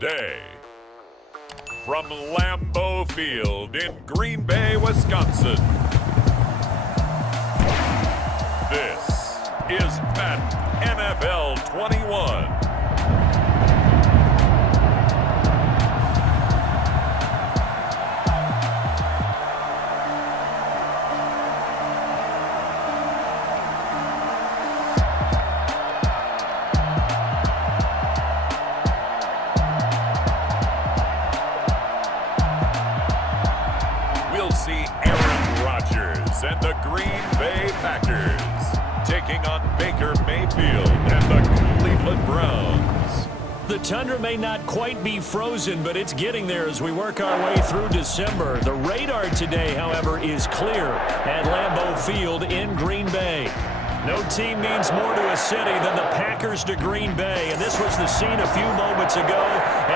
Today, from Lambeau Field in Green Bay, Wisconsin, this is Madden NFL 21. We'll see Aaron Rodgers and the Green Bay Packers taking on Baker Mayfield and the Cleveland Browns. The tundra may not quite be frozen, but it's getting there as we work our way through December. The radar today, however, is clear at Lambeau Field in Green Bay. No team means more to a city than the Packers to Green Bay, and this was the scene a few moments ago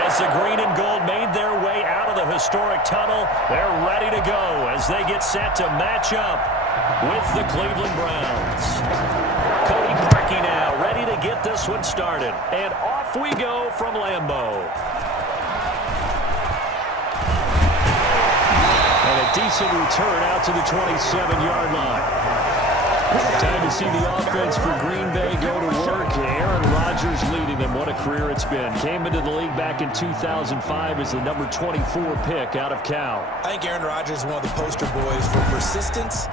as the green and gold made their way out of the historic tunnel. They're ready to go as they get set to match up with the Cleveland Browns. Cody Parkey now ready to get this one started, and off we go from Lambeau. And a decent return out to the 27-yard line. Time to see the offense for Green Bay go to work. Aaron Rodgers leading them. What a career it's been. Came into the league back in 2005 as the number 24 pick out of Cal. I think Aaron Rodgers is one of the poster boys for persistence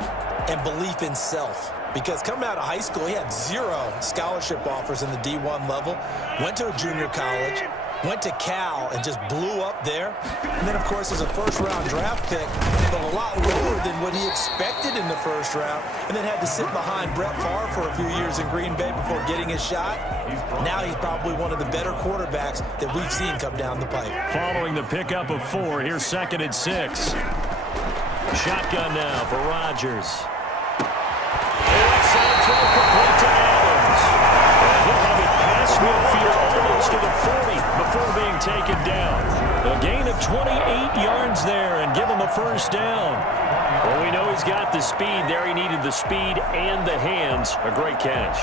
and belief in self. Because coming out of high school, he had 0 scholarship offers in the D1 level. Went to a junior college. Went to Cal and just blew up there. And then, of course, as a first-round draft pick, fell a lot lower than what he expected in the first round, and then had to sit behind Brett Favre for a few years in Green Bay before getting his shot. Now he's probably one of the better quarterbacks that we've seen come down the pipe. Following the pickup of 4, here's 2nd and 6. Shotgun now for Rodgers. Inside throw complete to Adams. And he'll have it past midfield almost to the 40 before being taken down. A gain of 28 yards there and give him a first down. Well, we know he's got the speed there. He needed the speed and the hands. A great catch.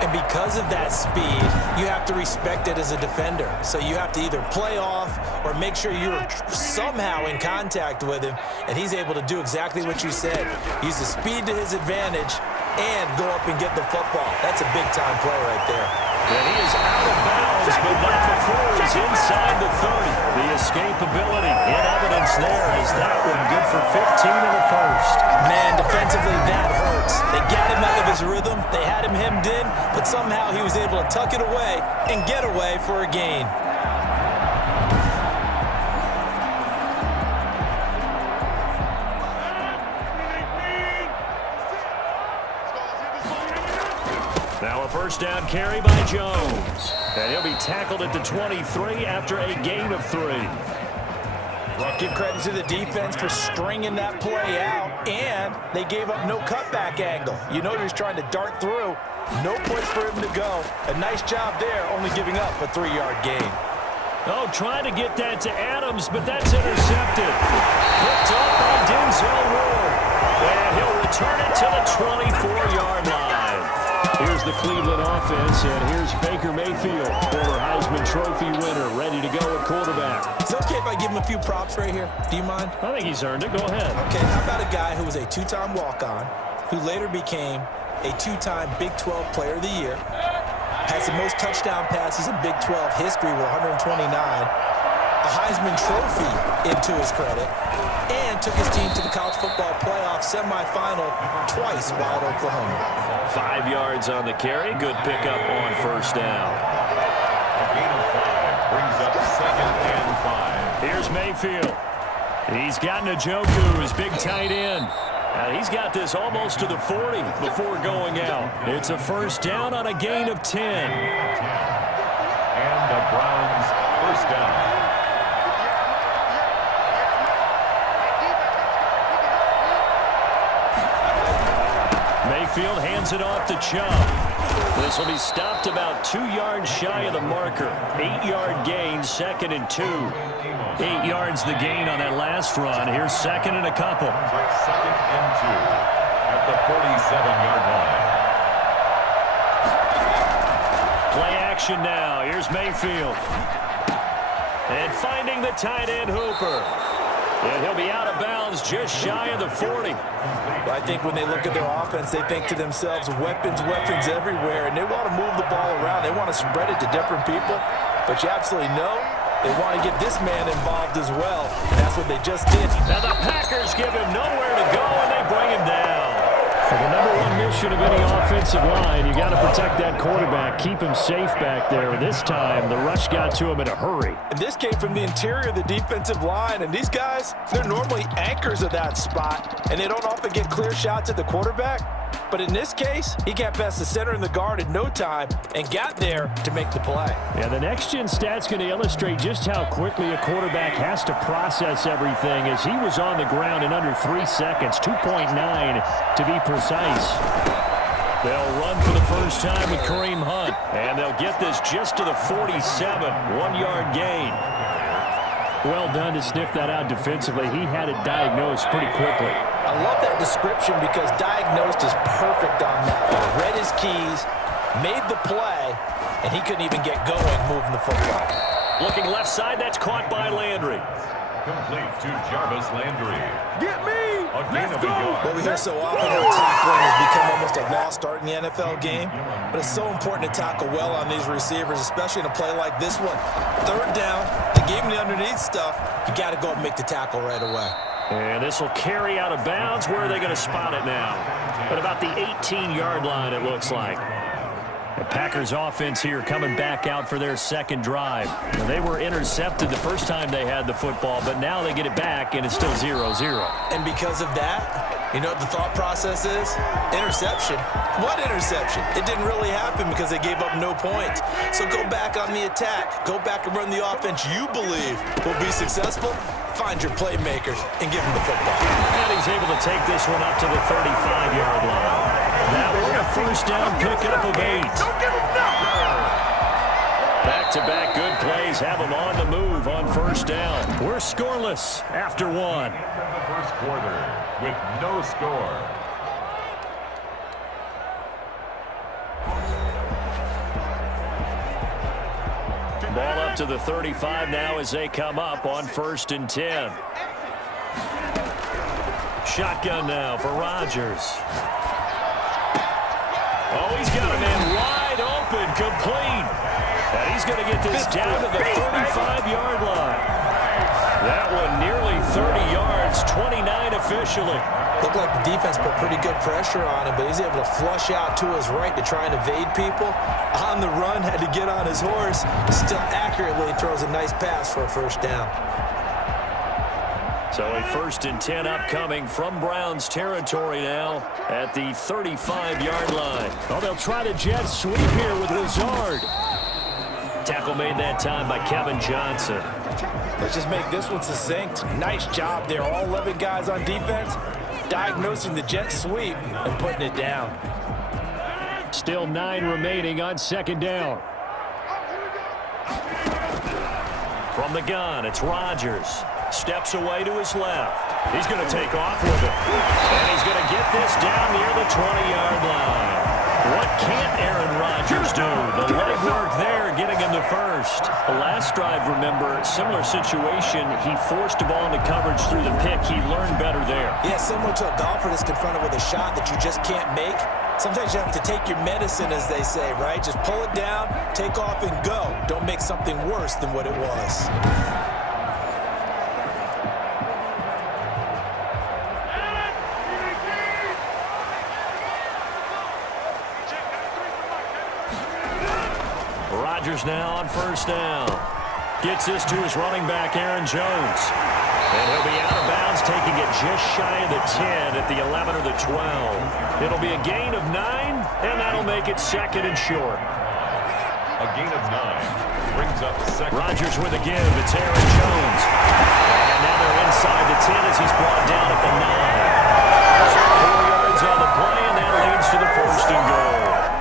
And because of that speed, you have to respect it as a defender. So you have to either play off or make sure you're somehow in contact with him, and he's able to do exactly what you said. Use the speed to his advantage and go up and get the football. That's a big-time play right there. And he is out of bounds, but not before he's inside the 30. The escapability in evidence there is that one good for 15 in the first. Man, defensively, that hurts. They got him out of his rhythm. They had him hemmed in, but somehow he was able to tuck it away and get away for a gain. Now a first down carry by Jones. And he'll be tackled at the 23 after a gain of 3. Give credit to the defense for stringing that play out, and they gave up no cutback angle. You know he was trying to dart through. No place for him to go. A nice job there, only giving up a 3-yard gain. Oh, trying to get that to Adams, but that's intercepted. Picked up by Denzel Ward. And he'll return it to the 24-yard line. Here's the Cleveland offense, and here's Baker Mayfield, former Heisman Trophy winner, ready to go at quarterback. Is it okay if I give him a few props right here? Do you mind? I think he's earned it. Go ahead. Okay, how about a guy who was a 2-time walk-on, who later became a 2-time Big 12 Player of the Year, has the most touchdown passes in Big 12 history with 129, a Heisman Trophy into his credit, and took his team to the college football playoff semifinal twice while at Oklahoma. 5 yards on the carry. Good pickup on first down. A gain of 5 brings up 2nd and 5. Here's Mayfield. He's got Njoku, his big tight end. He's got this almost to the 40 before going out. It's a first down on a gain of 10. And the Browns first down. Mayfield hands it off to Chubb. This will be stopped about 2 yards shy of the marker. 8-yard gain, 2nd and 2. 8 yards the gain on that last run. Here's 2nd and a couple. 2nd and 2 at the 47-yard line. Play action now. Here's Mayfield. And finding the tight end Hooper. And he'll be out of bounds just shy of the 40. I think when they look at their offense, they think to themselves, weapons, weapons everywhere, and they want to move the ball around. They want to spread it to different people, but you absolutely know they want to get this man involved as well. And that's what they just did. Now the Packers give him nowhere to go, and they bring him down. Well, the number one mission of any offensive line, you got to protect that quarterback, keep him safe back there. This time, the rush got to him in a hurry. And this came from the interior of the defensive line, and these guys, they're normally anchors of that spot, and they don't often get clear shots at the quarterback. But in this case, he got past the center and the guard in no time and got there to make the play. Yeah, the next-gen stat's going to illustrate just how quickly a quarterback has to process everything, as he was on the ground in under 3 seconds, 2.9 to be precise. They'll run for the first time with Kareem Hunt, and they'll get this just to the 47, 1-yard gain. Well done to sniff that out defensively. He had it diagnosed pretty quickly. I love that description because diagnosed is perfect on that one. Read his keys, made the play, and he couldn't even get going moving the football. Looking left side, that's caught by Landry. Complete to Jarvis Landry. Get me! Let's go! What we hear so often how tackling has become almost a lost art in the NFL game, but it's so important to tackle well on these receivers, especially in a play like this one. Third down, they gave him the underneath stuff. You got to go and make the tackle right away. And this will carry out of bounds. Where are they going to spot it now? At about the 18-yard line, it looks like. The Packers offense here coming back out for their second drive. Now, they were intercepted the first time they had the football, but now they get it back, and it's still 0-0. And because of that, you know what the thought process is? Interception. What interception? It didn't really happen because they gave up no points. So go back on the attack. Go back and run the offense you believe will be successful. Find your playmakers and give them the football. And he's able to take this one up to the 35-yard line. That one a first down pickup of 8. Back-to-back good plays have them on the move on first down. We're scoreless after one. The first quarter with no score. Ball up to the 35 now as they come up on 1st and 10. Shotgun now for Rodgers. Oh, he's got a man wide open, complete. And he's going to get this down to the 35-yard line. That one nearly 30 yards, 29 officially. Looked like the defense put pretty good pressure on him, but he's able to flush out to his right to try and evade people. On the run, had to get on his horse. Still accurately throws a nice pass for a first down. So a 1st and 10 upcoming from Browns territory now at the 35-yard line. Oh, they'll try the jet sweep here with Lazard. Tackle made that time by Kevin Johnson. Let's just make this one succinct. Nice job there. All 11 guys on defense diagnosing the jet sweep and putting it down. Still 9 remaining on 2nd down. From the gun, it's Rodgers. Steps away to his left. He's going to take off with it. And he's going to get this down near the 20-yard line. What can't Aaron Rodgers do? The legwork there getting him the first. The last drive, remember, similar situation. He forced the ball into coverage through the pick. He learned better there. Yeah, similar to a golfer that's confronted with a shot that you just can't make. Sometimes you have to take your medicine, as they say, right? Just pull it down, take off, and go. Don't make something worse than what it was. Rodgers now on 1st down. Gets this to his running back, Aaron Jones. And he'll be out of bounds, taking it just shy of the 10 at the 11 or the 12. It'll be a gain of 9, and that'll make it 2nd and short. A gain of 9 brings up 2nd. Rodgers with a give. It's Aaron Jones. And now they're inside the 10 as he's brought down at the 9. 4 yards on the play, and that leads to the 1st and goal.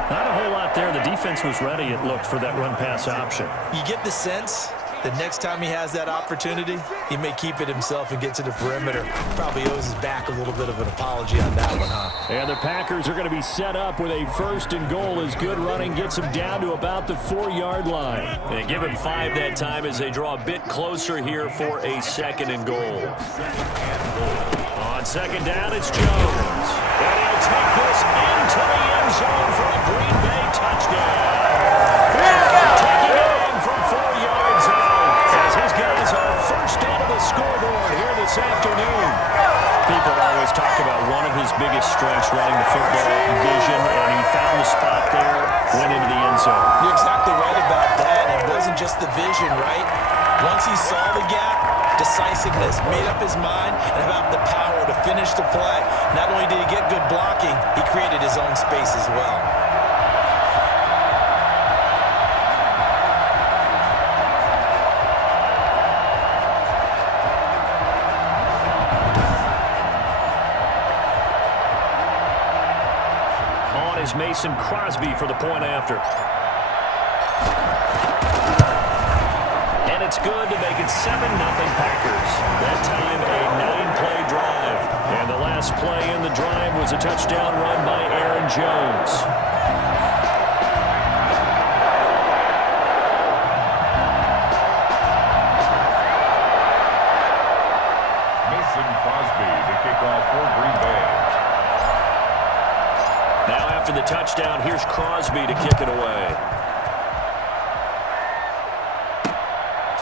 Not a whole lot there. The defense was ready, it looked, for that run-pass option. You get the sense the next time he has that opportunity, he may keep it himself and get to the perimeter. Probably owes his back a little bit of an apology on that one, huh? And the Packers are going to be set up with a 1st and goal as good running gets them down to about the 4-yard line. And give him 5 that time as they draw a bit closer here for a 2nd and goal. On 2nd down, it's Jones. And he'll take this into the end zone for a Green Bay touchdown. Taking it in from 4 yards out as his guys are first out of the scoreboard here this afternoon. People always talk about one of his biggest strengths running the football, vision, and he found the spot there, went into the end zone. You're exactly right about that. It wasn't just the vision, right? Once he saw the gap, decisiveness, made up his mind, and about the power to finish the play. Not only did he get good blocking, he created his own space as well. On is Mason Crosby for the point after. And it's good to make it 7-0 Packers. That time a 9-play drive. And the last play in the drive was a touchdown run by Aaron Jones. Mason Crosby to kick off for Green Bay. Now after the touchdown, here's Crosby to kick it away.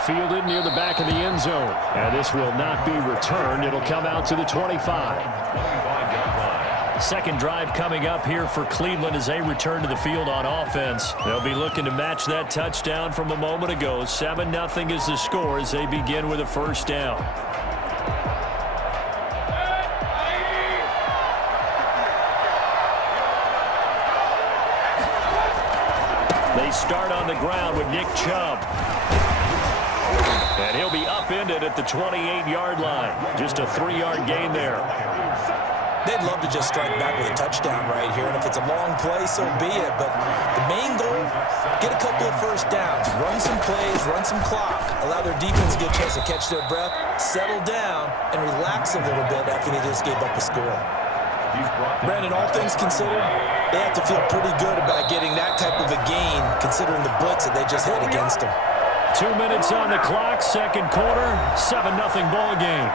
Fielded near the back of the end zone. And this will not be returned. It'll come out to the 25. 2nd drive coming up here for Cleveland as they return to the field on offense. They'll be looking to match that touchdown from a moment ago. 7-0 is the score as they begin with a 1st down. They start on the ground with Nick Chubb. And he'll be upended at the 28-yard line. Just a 3-yard gain there. They'd love to just strike back with a touchdown right here, and if it's a long play, so be it. But the main goal, get a couple of 1st downs, run some plays, run some clock, allow their defense to get a chance to catch their breath, settle down, and relax a little bit after they just gave up a score. Brandon, all things considered, they have to feel pretty good about getting that type of a gain, considering the blitz that they just hit against them. 2 minutes on the clock, 2nd quarter, 7-0 ball game.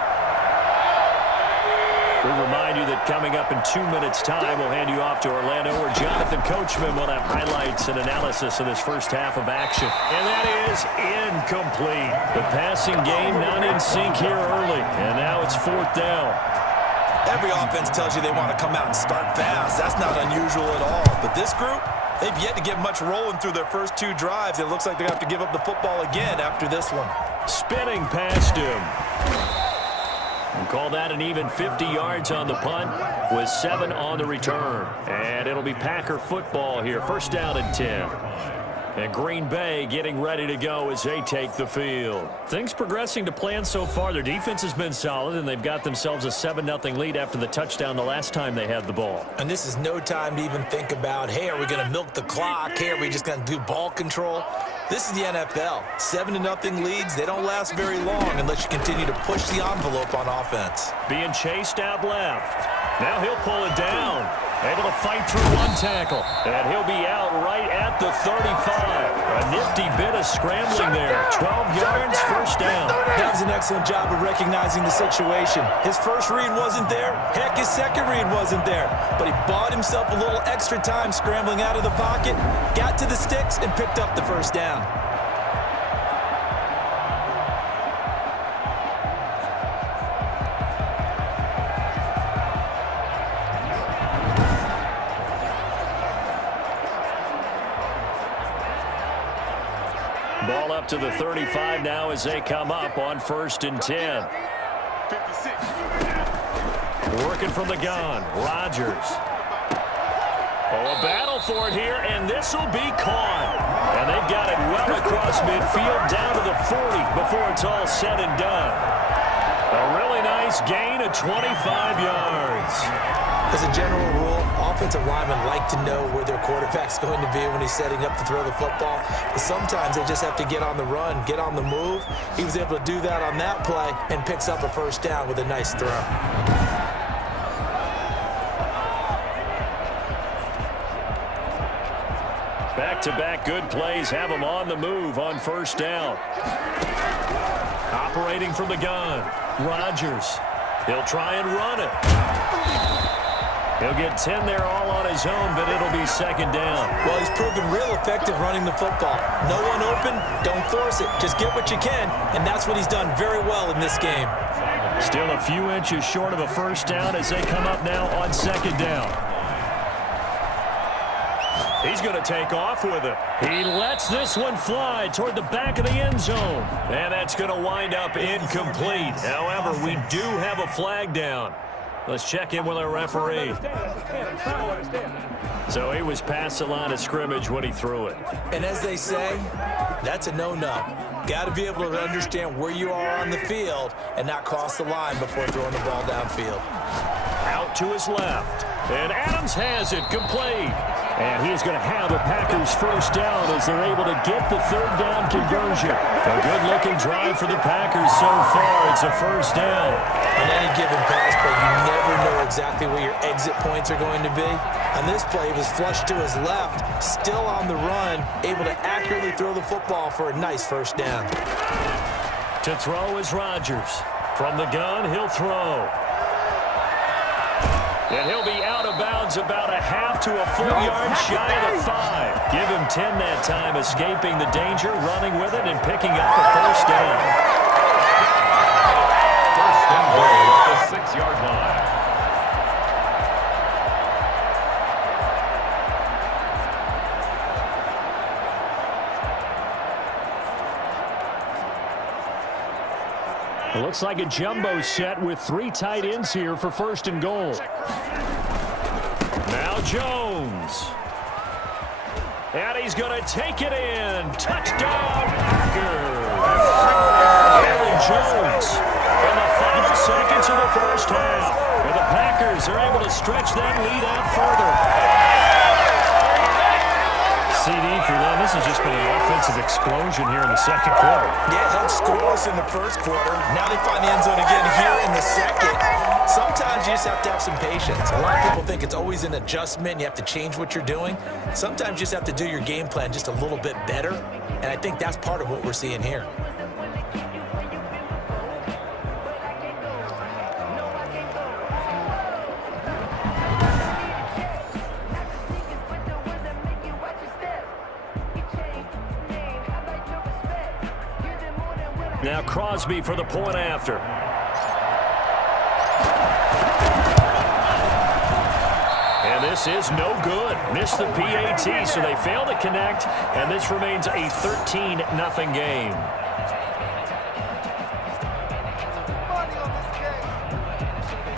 We remind you that coming up in 2 minutes' time, we'll hand you off to Orlando, where Jonathan Coachman will have highlights and analysis of this first half of action. And that is incomplete. The passing game not in sync here early, and now it's 4th down. Every offense tells you they want to come out and start fast. That's not unusual at all. But this group, they've yet to get much rolling through their first 2 drives. It looks like they have to give up the football again after this one. Spinning past him. And call that an even 50 yards on the punt with 7 on the return. And it'll be Packer football here. 1st down and 10. And Green Bay getting ready to go as they take the field. Things progressing to plan so far. Their defense has been solid, and they've got themselves a 7-0 lead after the touchdown the last time they had the ball. And this is no time to even think about, hey, are we going to milk the clock? Hey, are we just going to do ball control? This is the NFL. 7-0 leads, they don't last very long unless you continue to push the envelope on offense. Being chased out left. Now he'll pull it down. Able to fight through one tackle. And he'll be out right at the 35. A nifty bit of scrambling there. 12 yards, 1st down. That was an excellent job of recognizing the situation. His first read wasn't there. Heck, his second read wasn't there. But he bought himself a little extra time scrambling out of the pocket, got to the sticks, and picked up the 1st down. Ball up to the 35 now as they come up on 1st and 10. Working from the gun, Rodgers. Oh, a battle for it here, and this will be caught. And they've got it well across midfield down to the 40 before it's all said and done. A really nice gain of 25 yards. As a general rule, offensive linemen like to know where their quarterback's going to be when he's setting up to throw the football. The sometimes they just have to get on the run, get on the move. He was able to do that on that play and picks up a first down with a nice throw. Back-to-back good plays have him on the move on first down. Operating from the gun, Rodgers. He'll try and run it. He'll get 10 there all on his own, but it'll be second down. Well, he's proven real effective running the football. No one open, don't force it. Just get what you can, and that's what he's done very well in this game. Still a few inches short of a first down as they come up now on second down. He's going to take off with it. He lets this one fly toward the back of the end zone. And that's going to wind up incomplete. However, we do have a flag down. Let's check in with our referee. So he was past the line of scrimmage when he threw it. And as they say, that's a no-no. Got to be able to understand where you are on the field and not cross the line before throwing the ball downfield. Out to his left. And Adams has it complete. And he's going to have a Packers first down as they're able to get the third down conversion. A good-looking drive for the Packers so far. It's a first down. On any given pass play, you never know exactly where your exit points are going to be. On this play, he was flushed to his left, still on the run, able to accurately throw the football for a nice first down. To throw is Rodgers. From the gun, he'll throw. And he'll be out of bounds about a half to a full yard shy of the 5. Give him 10 that time, escaping the danger, running with it, and picking up a first down. First and goal at the 6-yard line. It looks like a jumbo set with 3 tight ends here for first and goal. Now Jones. And he's going to take it in. Touchdown, Packers. Aaron Jones in the final seconds of the first half. And the Packers are able to stretch that lead out further. CD for them. This has just been an offensive explosion here in the second quarter. Yeah, held scoreless in the first quarter. Now they find the end zone again here in the second. Sometimes you just have to have some patience. A lot of people think it's always an adjustment. You have to change what you're doing. Sometimes you just have to do your game plan just a little bit better. And I think that's part of what we're seeing here. Now Crosby for the point after. And this is no good. Missed the PAT, so they fail to connect, and this remains a 13-0 game.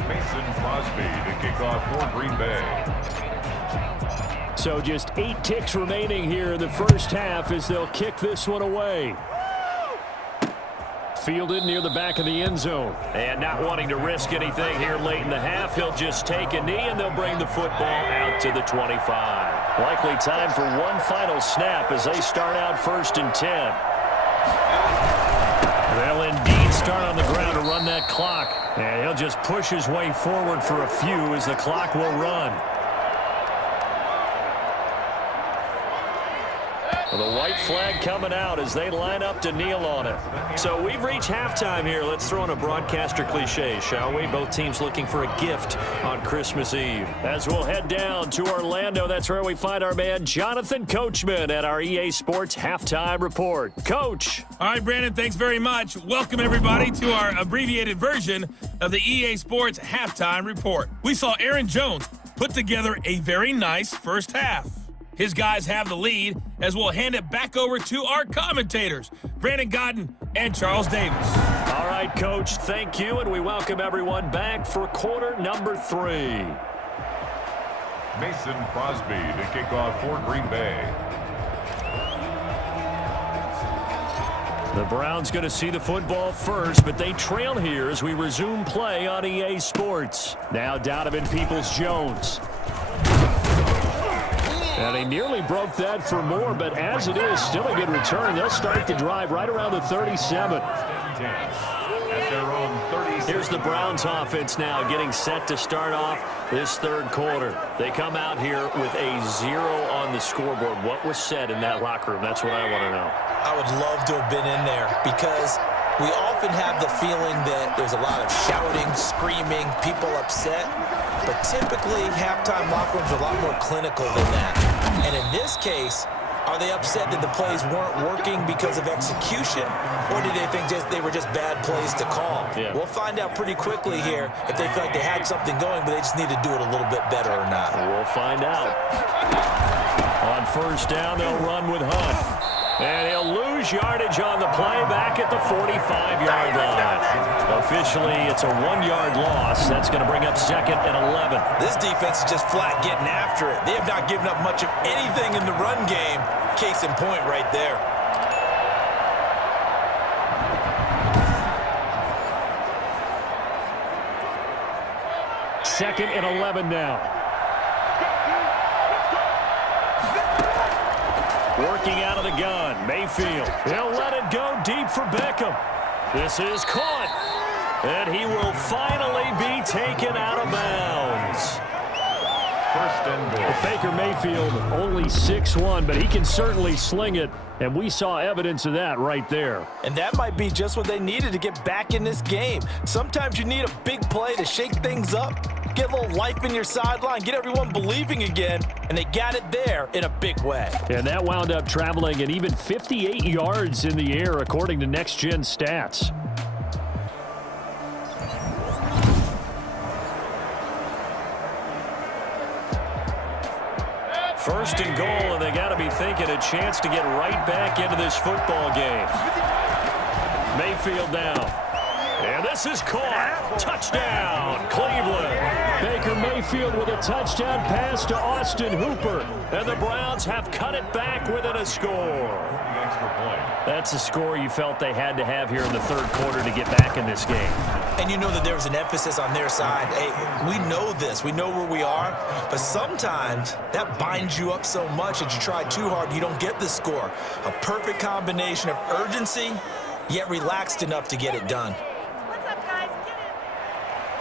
Mason Crosby to kick off for Green Bay. So just 8 ticks remaining here in the first half as they'll kick this one away. Fielded near the back of the end zone. And not wanting to risk anything here late in the half, he'll just take a knee and they'll bring the football out to the 25. Likely time for one final snap as they start out 1st and 10. They'll indeed start on the ground to run that clock. And he'll just push his way forward for a few as the clock will run. The white flag coming out as they line up to kneel on it. So we've reached halftime here. Let's throw in a broadcaster cliche, shall we? Both teams looking for a gift on Christmas Eve. As we'll head down to Orlando, that's where we find our man Jonathan Coachman at our EA Sports Halftime Report. Coach. All right, Brandon, thanks very much. Welcome, everybody, to our abbreviated version of the EA Sports Halftime Report. We saw Aaron Jones put together a very nice first half. His guys have the lead as we'll hand it back over to our commentators, Brandon Godden and Charles Davis. All right, Coach, thank you, and we welcome everyone back for quarter number 3. Mason Crosby to kick off for Green Bay. The Browns going to see the football first, but they trail here as we resume play on EA Sports. Now Donovan Peoples-Jones. And he nearly broke that for more, but as it is, still a good return. They'll start the drive right around the 37. Here's the Browns offense now getting set to start off this third quarter. They come out here with a 0 on the scoreboard. What was said in that locker room? That's what I want to know. I would love to have been in there because we often have the feeling that there's a lot of shouting, screaming, people upset. But typically, halftime locker rooms are a lot more clinical than that. And in this case, are they upset that the plays weren't working because of execution? Or did they think they were just bad plays to call? Yeah. We'll find out pretty quickly here if they feel like they had something going, but they just need to do it a little bit better or not. We'll find out. On first down, they'll run with Hunt. And he'll lose yardage on the play back at the 45-yard line. Officially, it's a 1-yard loss. That's going to bring up 2nd and 11. This defense is just flat getting after it. They have not given up much of anything in the run game. Case in point right there. Second and 11 now. Working out of the gun, Mayfield. He'll let it go deep for Beckham. This is caught. And he will finally be taken out of bounds. First and goal. Baker Mayfield only 6'1", but he can certainly sling it, and we saw evidence of that right there. And that might be just what they needed to get back in this game. Sometimes you need a big play to shake things up, get a little life in your sideline, get everyone believing again, and they got it there in a big way. And that wound up traveling an even 58 yards in the air, according to Next Gen Stats. First and goal, and they got to be thinking a chance to get right back into this football game. Mayfield down. And this is caught. Touchdown, Cleveland. Baker Mayfield with a touchdown pass to Austin Hooper. And the Browns have cut it back within a score. That's a score you felt they had to have here in the third quarter to get back in this game. And you know that there was an emphasis on their side. Hey, we know this. We know where we are. But sometimes that binds you up so much that you try too hard, you don't get the score. A perfect combination of urgency, yet relaxed enough to get it done. What's up, guys?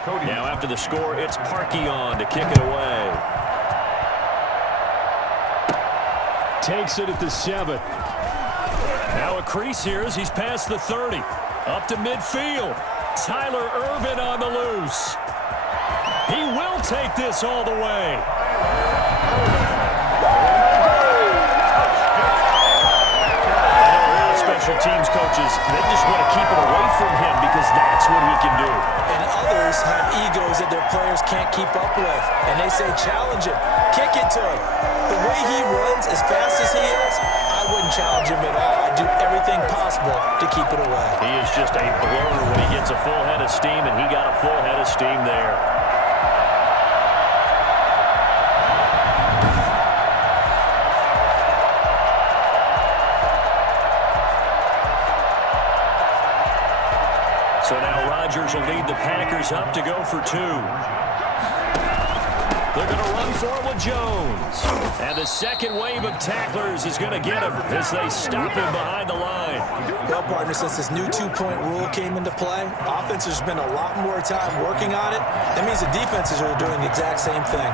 Get it. Now after the score, it's Parkey on to kick it away. Takes it at the 7. Now a crease here as he's past the 30. Up to midfield. Tyler Ervin on the loose. He will take this all the way. Special teams coaches, they just want to keep it away from him because that's what he can do. And others have egos that their players can't keep up with. And they say, challenge him, kick it to him. The way he runs as fast as he is, I wouldn't challenge him at all. I'd do everything possible to keep it away. He is just a blur when he gets a full head of steam, and he got a full head of steam there. So now Rodgers will lead the Packers up to go for 2. They're going to run for it with Jones. And the second wave of tacklers is going to get him as they stop him behind the line. Well, partner, since this new two-point rule came into play, offense has spent a lot more time working on it. That means the defenses are doing the exact same thing.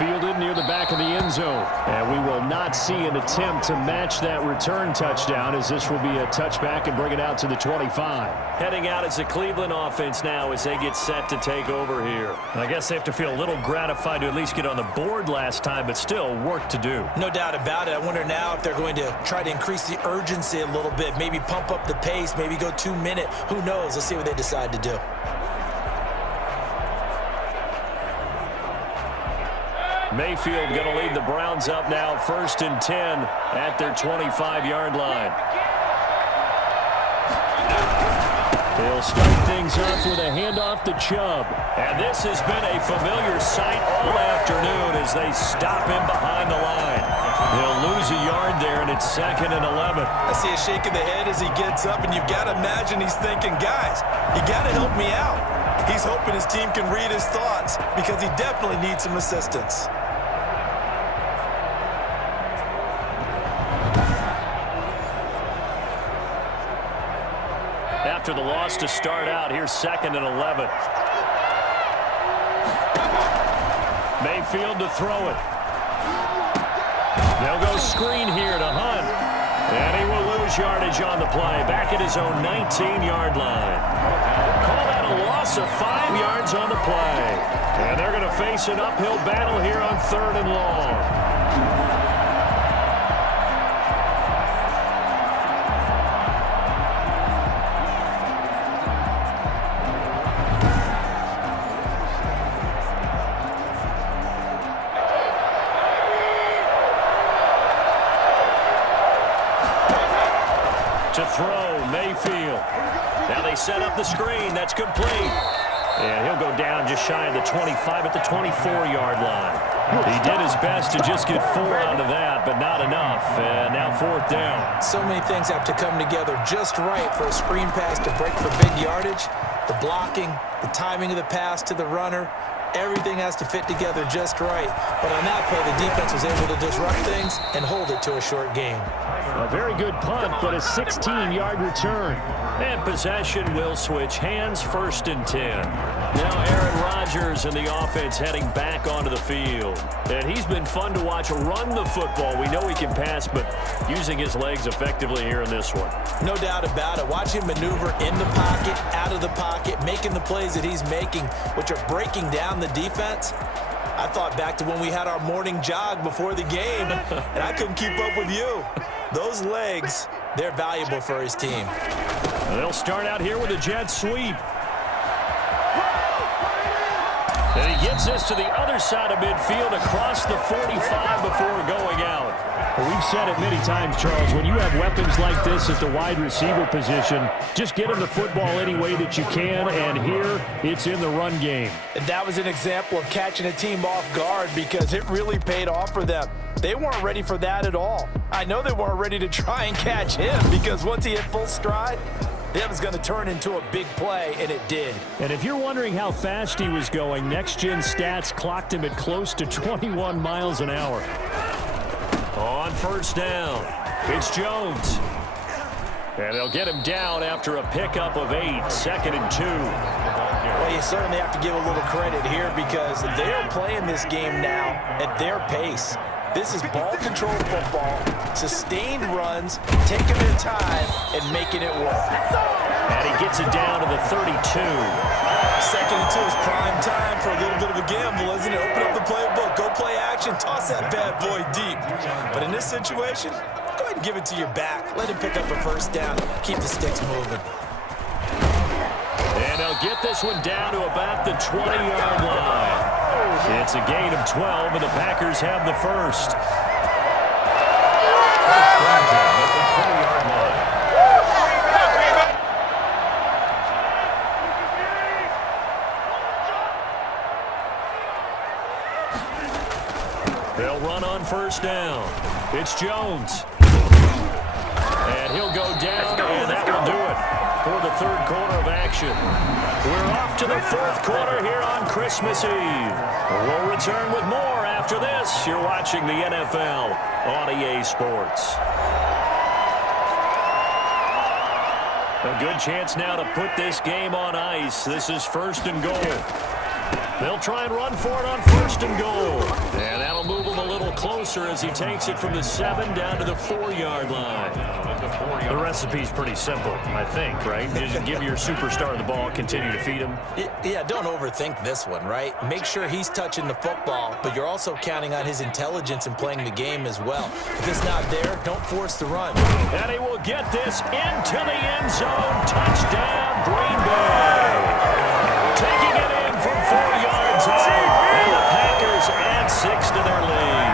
Fielded near the back of the end zone. And we will not see an attempt to match that return touchdown, as this will be a touchback and bring it out to the 25. Heading out as the Cleveland offense now as they get set to take over here. I guess they have to feel a little gratified to at least get on the board last time, but still work to do. No doubt about it. I wonder now if they're going to try to increase the urgency a little bit, maybe pump up the pace, maybe go 2-minute. Who knows? Let's see what they decide to do. Mayfield going to lead the Browns up now, 1st and 10 at their 25-yard line. They'll start things off with a handoff to Chubb. And this has been a familiar sight all afternoon as they stop him behind the line. They'll lose a yard there, and it's 2nd and 11. I see a shake of the head as he gets up, and you've got to imagine he's thinking, guys, you got to help me out. He's hoping his team can read his thoughts because he definitely needs some assistance. After the loss to start out, here's 2nd and 11. Mayfield to throw it. They'll go screen here to Hunt. And he will lose yardage on the play. Back at his own 19-yard line. Call that a loss of 5 yards on the play. And they're going to face an uphill battle here on 3rd and long. To throw, Mayfield. Now they set up the screen. That's complete. And he'll go down just shy of the 25 at the 24-yard line. He did his best to just get 4 out of that, but not enough. And now 4th down. So many things have to come together just right for a screen pass to break for big yardage. The blocking, the timing of the pass to the runner. Everything has to fit together just right. But on that play, the defense was able to disrupt things and hold it to a short game. A very good punt, but a 16-yard return. And possession will switch hands, 1st and 10. Now Aaron Rodgers and the offense heading back onto the field. And he's been fun to watch run the football. We know he can pass, but using his legs effectively here in this one. No doubt about it. Watch him maneuver in the pocket, out of the pocket, making the plays that he's making, which are breaking down the defense. I thought back to when we had our morning jog before the game, and I couldn't keep up with you. Those legs, they're valuable for his team. They'll start out here with a jet sweep. And he gets this to the other side of midfield across the 45 before going out. Well, we've said it many times, Charles, when you have weapons like this at the wide receiver position, just get him the football any way that you can, and here it's in the run game. And that was an example of catching a team off guard because it really paid off for them. They weren't ready for that at all. I know they weren't ready to try and catch him because once he hit full stride, that was going to turn into a big play, and it did. And if you're wondering how fast he was going, next-gen stats clocked him at close to 21 miles an hour. On 1st down, it's Jones. And they'll get him down after a pickup of 8, 2nd and 2. Well, you certainly have to give a little credit here because they're playing this game now at their pace. This is ball-control football, sustained runs, taking their time, and making it work. And he gets it down to the 32. 2nd and 2 is prime time for a little bit of a gamble, isn't it? Open up the playbook, go play action, toss that bad boy deep. But in this situation, go ahead and give it to your back. Let him pick up a 1st down, keep the sticks moving. And they'll get this one down to about the 20-yard line. It's a gain of 12, and the Packers have the 1st. They'll run on 1st down. It's Jones. And he'll go down, and that will do it for the 3rd quarter of action. We're off to the 4th quarter here on Christmas Eve. We'll return with more after this. You're watching the NFL on EA Sports. A good chance now to put this game on ice. This is 1st and goal. They'll try and run for it on 1st and goal. And that'll move him a little closer as he takes it from the 7 down to the 4-yard line. The recipe's pretty simple, I think, right? Just give your superstar the ball, continue to feed him. Yeah, don't overthink this one, right? Make sure he's touching the football, but you're also counting on his intelligence in playing the game as well. If it's not there, don't force the run. And he will get this into the end zone. Touchdown, Green Bay. Taking it in from 4 yards out, and the Packers add 6 to their lead.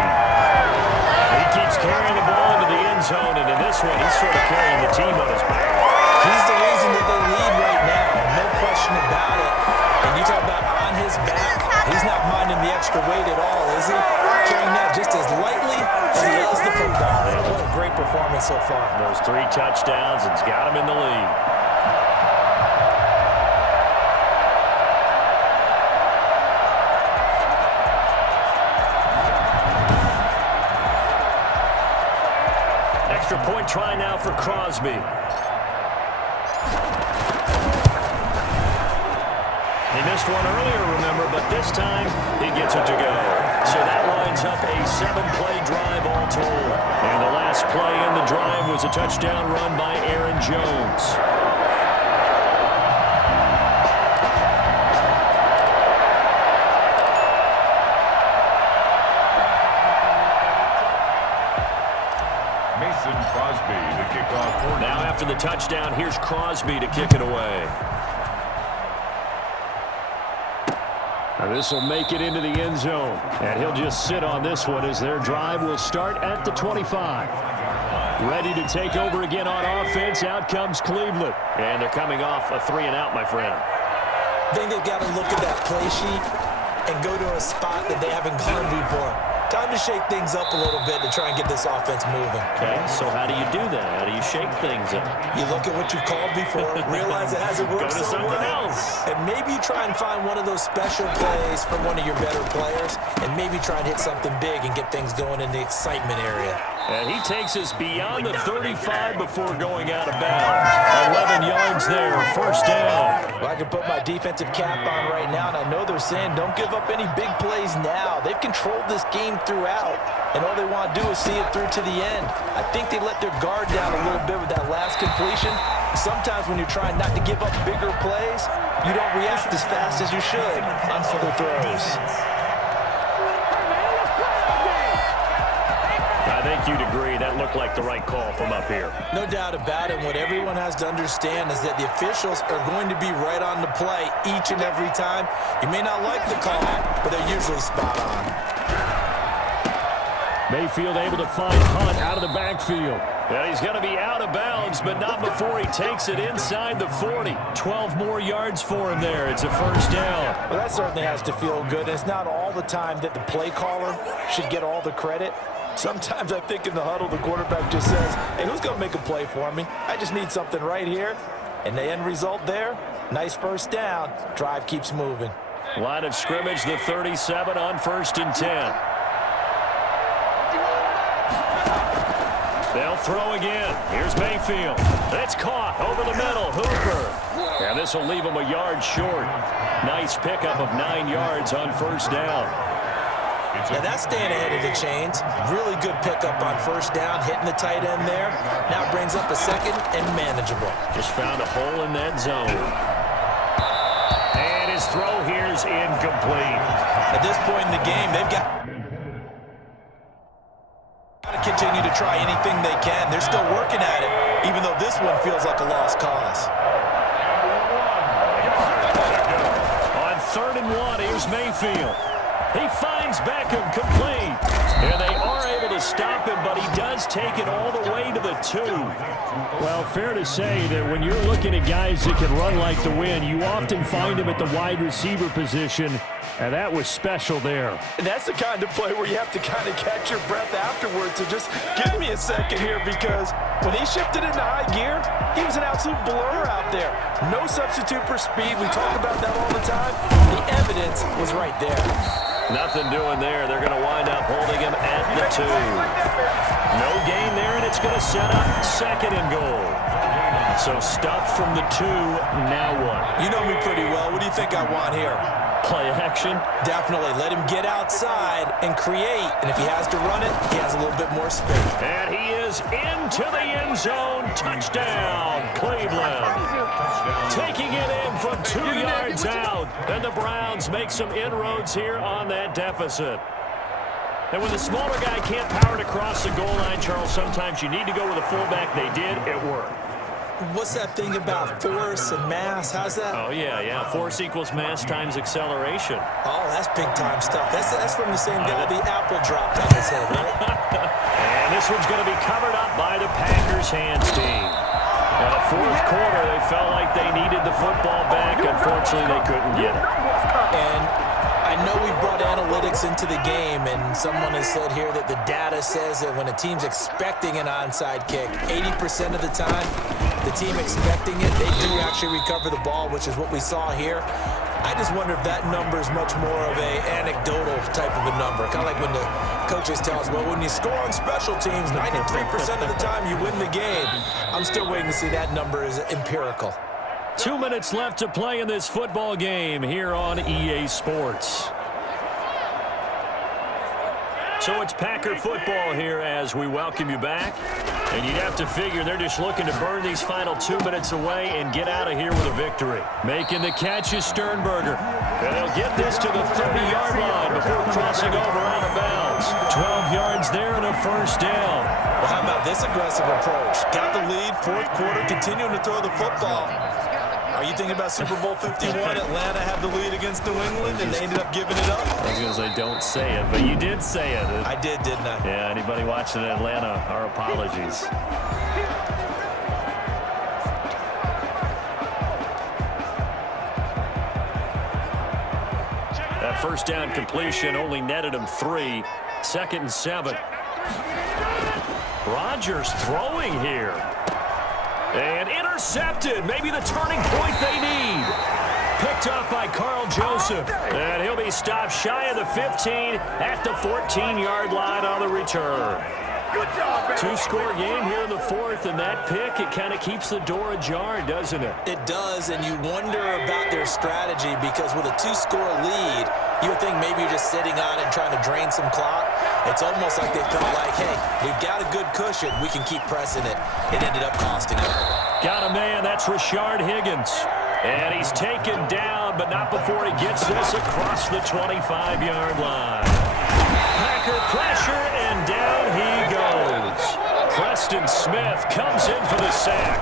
He keeps carrying the ball into the end zone, and in this one, he's sort of carrying the team on his back. He's the reason that they lead right now, no question about it. And you talk about on his back, he's not minding the extra weight at all, is he? Carrying that just as lightly as he is the football. What a great performance so far. Those 3 touchdowns, it's got him in the lead. extra point try now for Crosby. He missed one earlier, remember, but this time he gets it to go. So that lines up a 7-play drive all told. And the last play in the drive was a touchdown run by Aaron Jones. Mason Crosby to kick off. Now after the touchdown, here's Crosby to kick it away. This will make it into the end zone, and he'll just sit on this one as their drive will start at the 25. Ready to take over again on offense. Out comes Cleveland. And they're coming off a 3-and-out, my friend. I think they've got to look at that play sheet and go to a spot that they haven't gone before. Time to shake things up a little bit to try and get this offense moving. Okay, so how do you do that? How do you shake things up? You look at what you've called before, realize it hasn't worked Go to so something well, else. and maybe you try and find one of those special plays from one of your better players, and maybe try and hit something big and get things going in the excitement area. And he takes us beyond the 35 before going out of bounds. 11 yards there, first down. Well, I can put my defensive cap on right now, and I know they're saying don't give up any big plays now. They've controlled this game throughout, and all they want to do is see it through to the end. I think they let their guard down a little bit with that last completion. Sometimes when you're trying not to give up bigger plays, you don't react as fast as you should on other throws. I think you'd agree that looked like the right call from up here. No doubt about it. What everyone has to understand is that the officials are going to be right on the play each and every time. You may not like the call, but they're usually spot on. Mayfield able to find Hunt out of the backfield. Yeah, he's going to be out of bounds, but not before he takes it inside the 40. 12 more yards for him there. It's a first down. Well, that certainly has to feel good. It's not all the time that the play caller should get all the credit. Sometimes I think in the huddle, the quarterback just says, hey, who's going to make a play for me? I just need something right here. And the end result there, nice first down. Drive keeps moving. Line of scrimmage, the 37 on 1st and 10. They'll throw again. Here's Mayfield. It's caught over the middle. Hooper. And this will leave him a yard short. Nice pickup of 9 yards on first down. Now that's staying ahead of the chains. Really good pickup on first down, hitting the tight end there. Now brings up a second and manageable. Just found a hole in that zone. And his throw here's incomplete. At this point in the game, they've got to continue to try anything they can. They're still working at it, even though this one feels like a lost cause. On 3rd and 1, here's Mayfield. He finds Beckham complete. And they are able to stop him, but he does take it all the way to the 2. Well, fair to say that when you're looking at guys that can run like the wind, you often find them at the wide receiver position, and that was special there. And that's the kind of play where you have to kind of catch your breath afterwards. So just give me a second here, because when he shifted into high gear, he was an absolute blur out there. No substitute for speed. We talk about that all the time. The evidence was right there. Nothing doing there. They're going to wind up holding him at the 2. No gain there, and it's going to set up 2nd and goal. So stuff from the 2. Now what? You know me pretty well. What do you think I want here? Play action? Definitely. Let him get outside and create. And if he has to run it, he has a little bit more space. And he is into the end zone. Touchdown, Cleveland. Taking it in from 2 yards out. And the Browns make some inroads here on that deficit. And when the smaller guy can't power it across the goal line, Charles, sometimes you need to go with a fullback. They did. It worked. What's that thing about force and mass? How's that? Oh, yeah. Force equals mass times acceleration. Oh, that's big-time stuff. That's from the same guy the apple dropped on his head, right? And this one's going to be covered up by the Packers hands team. In the 4th quarter, they felt like they needed the football back. Unfortunately, they couldn't get it. And I know we brought analytics into the game, and someone has said here that the data says that when a team's expecting an onside kick, 80% of the time, the team expecting it, they do actually recover the ball, which is what we saw here. I just wonder if that number is much more of a anecdotal type of a number. Kind of like when the coaches tell us, well, when you score on special teams, 93% of the time you win the game. I'm still waiting to see that number is empirical. 2 minutes left to play in this football game here on EA Sports. So it's Packer football here as we welcome you back. And you'd have to figure they're just looking to burn these final 2 minutes away and get out of here with a victory. Making the catch is Sternberger. And they'll get this to the 30-yard line before crossing over out of bounds. 12 yards there and a first down. Well, how about this aggressive approach? Got the lead, fourth quarter, continuing to throw the football. Are you thinking about Super Bowl 51? Atlanta had the lead against New England, and they ended up giving it up? I was going to say, don't say it, but you did say it. I did, didn't I? Yeah, anybody watching in Atlanta, our apologies. That first down completion only netted him 3. 2nd and 7. Rodgers throwing here. And intercepted. Maybe the turning point they need. Picked up by Carl Joseph. And he'll be stopped shy of the 15 at the 14-yard line on the return. Two-score game here in the fourth, and that pick, it kind of keeps the door ajar, doesn't it? It does, and you wonder about their strategy because with a 2-score lead, you would think maybe you're just sitting on it and trying to drain some clock. It's almost like they felt like, hey, we've got a good cushion. We can keep pressing it. It ended up costing them. Got a man. That's Rashard Higgins. And he's taken down, but not before he gets this across the 25-yard line. Packer pressure, and down he goes. Preston Smith comes in for the sack.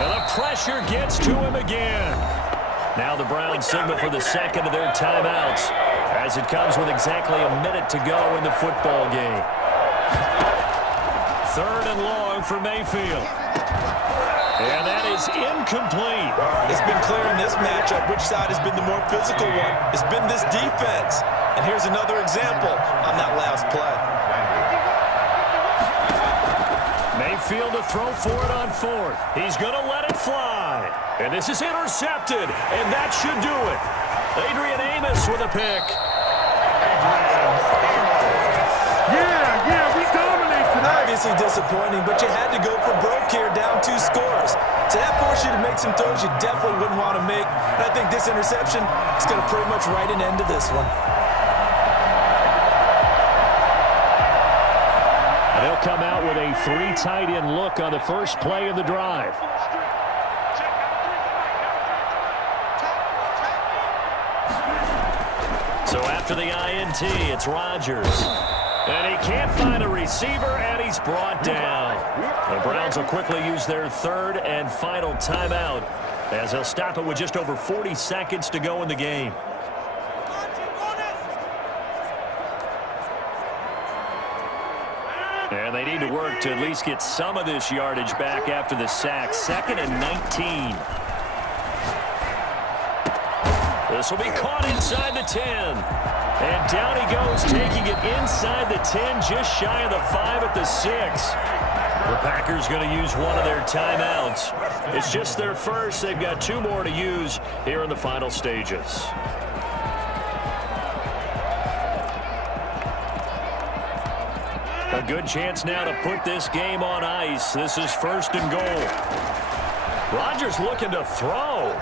And the pressure gets to him again. Now the Browns signal for the second of their timeouts as it comes with exactly a minute to go in the football game. 3rd and long for Mayfield. And that is incomplete. It's been clear in this matchup which side has been the more physical one. It's been this defense. And here's another example on that last play. Mayfield to throw for it on 4th. He's going to let it fly. And this is intercepted, and that should do it. Adrian Amos with a pick. Yeah, we dominate tonight. Obviously disappointing, but you had to go for broke here, down 2 scores. So that forced you to make some throws you definitely wouldn't want to make. And I think this interception is going to pretty much write an end to this one. And he'll come out with a 3 tight end look on the first play of the drive. So after the INT, it's Rodgers. And he can't find a receiver, and he's brought down. The Browns will quickly use their 3rd and final timeout as they'll stop it with just over 40 seconds to go in the game. And they need to work to at least get some of this yardage back after the sack. 2nd and 19. This will be caught inside the 10. And down he goes, taking it inside the 10, just shy of the 5 at the 6. The Packers going to use one of their timeouts. It's just their first. They've got 2 more to use here in the final stages. A good chance now to put this game on ice. This is 1st and goal. Rodgers looking to throw.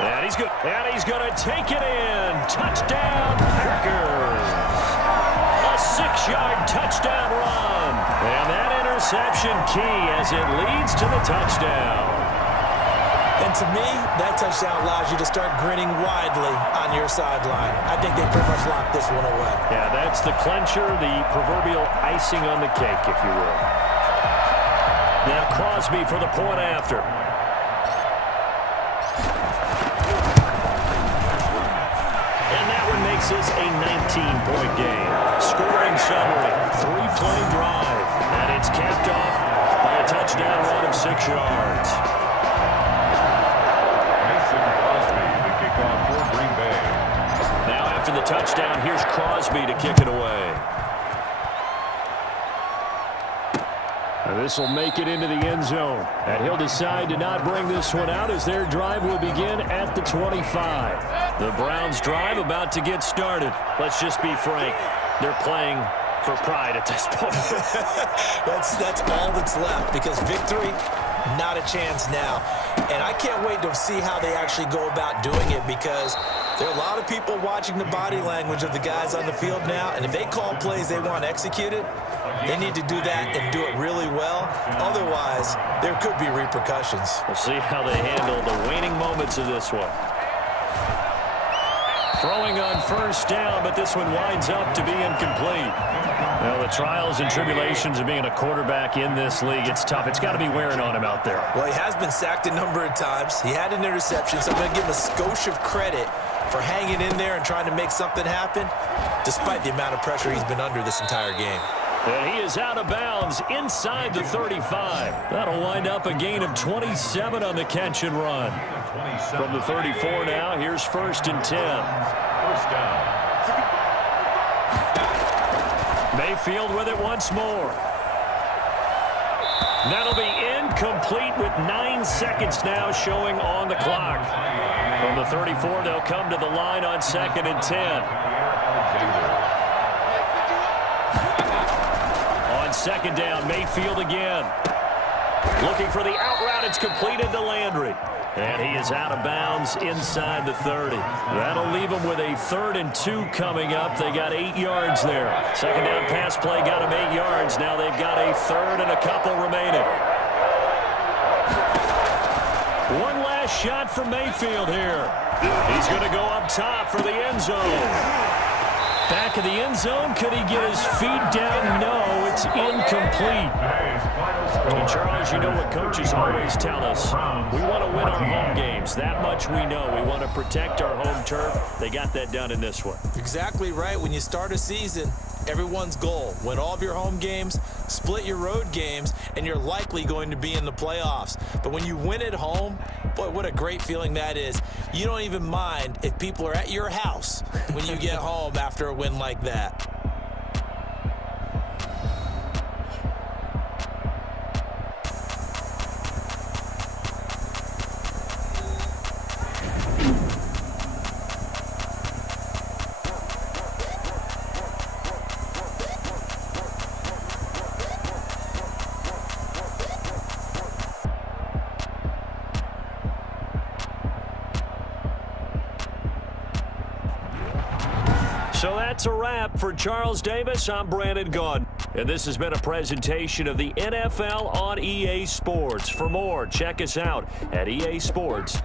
And he's going to take it in. Touchdown, Packers. A 6-yard touchdown run. And that interception key as it leads to the touchdown. And to me, that touchdown allows you to start grinning widely on your sideline. I think they pretty much locked this one away. Yeah, that's the clincher, the proverbial icing on the cake, if you will. Now Crosby for the point after. This is a 19-point game. Scoring summary, 3-play drive. And it's capped off by a touchdown run of 6 yards. Mason Crosby, the kickoff for Green Bay. Now after the touchdown, here's Crosby to kick it away. This will make it into the end zone. And he'll decide to not bring this one out as their drive will begin at the 25. The Browns' drive about to get started. Let's just be frank. They're playing for pride at this point. That's all that's left, because victory, not a chance now. And I can't wait to see how they actually go about doing it, because there are a lot of people watching the body language of the guys on the field now, and if they call plays they want executed, they need to do that and do it really well. Otherwise, there could be repercussions. We'll see how they handle the waning moments of this one. Throwing on first down, but this one winds up to be incomplete. Well, the trials and tribulations of being a quarterback in this league, it's tough. It's got to be wearing on him out there. Well, he has been sacked a number of times. He had an interception, so I'm going to give him a skosh of credit for hanging in there and trying to make something happen, despite the amount of pressure he's been under this entire game. And he is out of bounds inside the 35. That'll wind up a gain of 27 on the catch and run. From the 34 now, here's 1st and 10. First down. Mayfield with it once more. That'll be incomplete with 9 seconds now showing on the clock. From the 34, they'll come to the line on 2nd and 10. On 2nd down, Mayfield again. Looking for the out route. It's completed to Landry. And he is out of bounds inside the 30. That'll leave him with a 3rd and 2 coming up. They got 8 yards there. 2nd down pass play got him 8 yards. Now they've got a 3rd and a couple remaining. One last shot from Mayfield here. He's going to go up top for the end zone. Back of the end zone. Could he get his feet down? No, it's incomplete. And Charles, you know what coaches always tell us. We want to win our home games. That much we know. We want to protect our home turf. They got that done in this one. Exactly right. When you start a season, everyone's goal: win all of your home games, split your road games, and you're likely going to be in the playoffs. But when you win at home, boy, what a great feeling that is. You don't even mind if people are at your house when you get home after a win like that. So that's a wrap for Charles Davis. I'm Brandon Gaudin. And this has been a presentation of the NFL on EA Sports. For more, check us out at EA Sports.